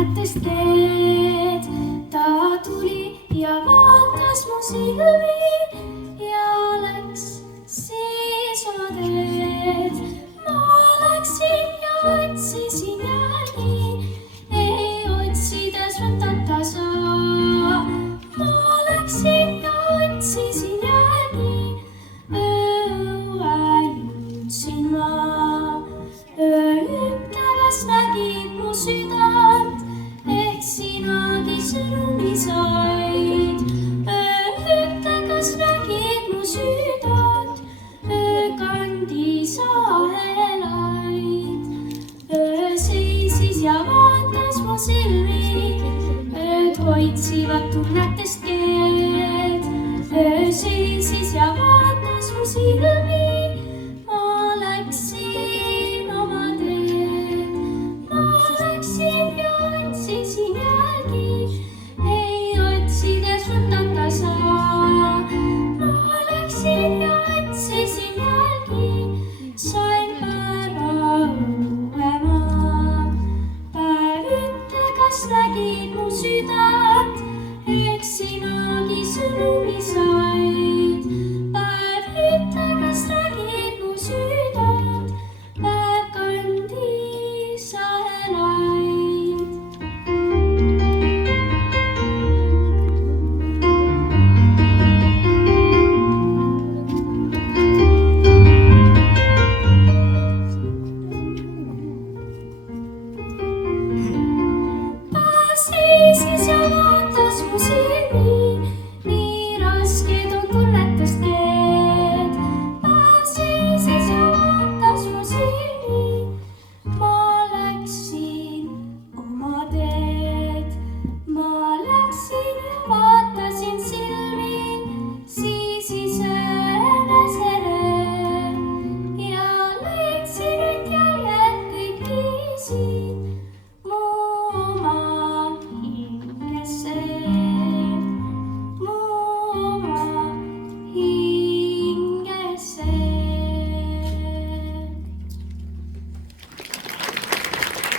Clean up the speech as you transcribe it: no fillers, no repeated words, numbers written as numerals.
tunnetest teed. Ta tuli ja vaatas mu silmi ja läks siis oma teed. Ma läksin ja otsisin jälgi, ei otsides võtata saa. Ma läksin ja otsisin jälgi, õue jõudsin ma. Ütle, kas nägid mu südant, ehk sinagi sõnumi said. Ütle, kas nägid mu südant, öökandis ahelaid. Öö seisis ja vaatas mu silmi, ööd hoidsivad tunnetest keed. Öö seisis ja vaatas mu silmi.